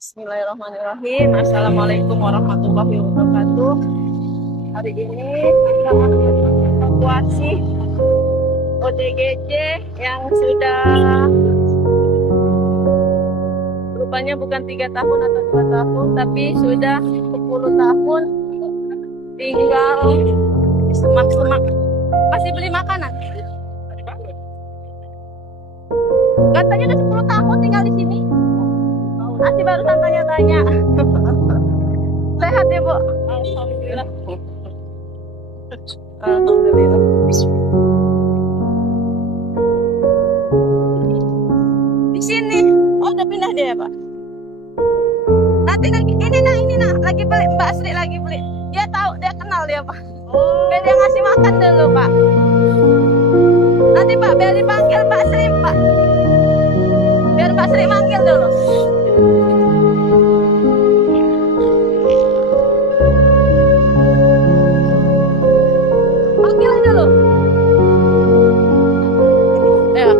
Bismillahirrahmanirrahim. Assalamualaikum warahmatullahi wabarakatuh. Hari ini kita akan evakuasi ODGJ yang sudah rupanya bukan 3 tahun atau 2 tahun, tapi sudah 10 tahun tinggal di semak-semak. Masih beli makanan? Katanya udah 10 tahun tinggal di sini. Masih barusan tanya-tanya. Sehat ya, Bu? Alhamdulillah. Alhamdulillah. Di sini. Oh, udah pindah dia, Pak. Nanti lagi ini nak, lagi beli Mbak Sri lagi beli. Dia tahu, dia kenal dia, Pak. Biar dia ngasih makan dulu, Pak. Nanti Pak, biar dipanggil Mbak Sri, Pak. Biar Mbak Sri manggil dulu. Panggil dulu. Ya.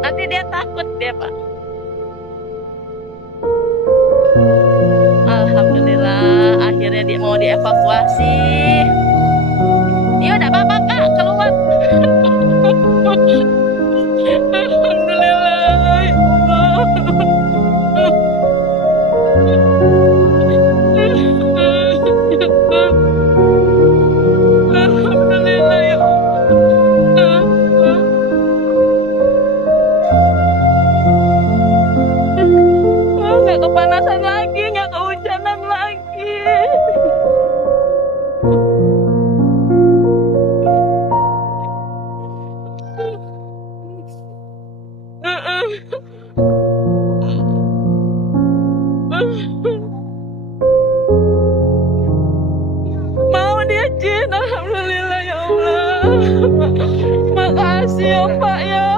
Nanti dia takut dia, Pak. Alhamdulillah, akhirnya dia mau dievakuasi. Dia udah apa-apa, Kak, keluar. Alhamdulillah, ya Allah. Alhamdulillah, ya Allah. Nggak kepanasan lagi, nggak kehujanan lagi. Mau dia Jin, alhamdulillah ya Allah. Makasih ya Pak ya.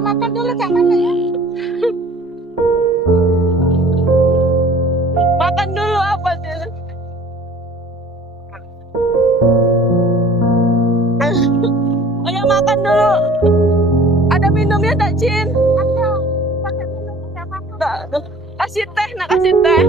Makan dulu jangan ya. Makan dulu apa dia? Oh ya, makan dulu. Ada minumnya tak, Cin? Ada. Kasih teh, nak kasih teh.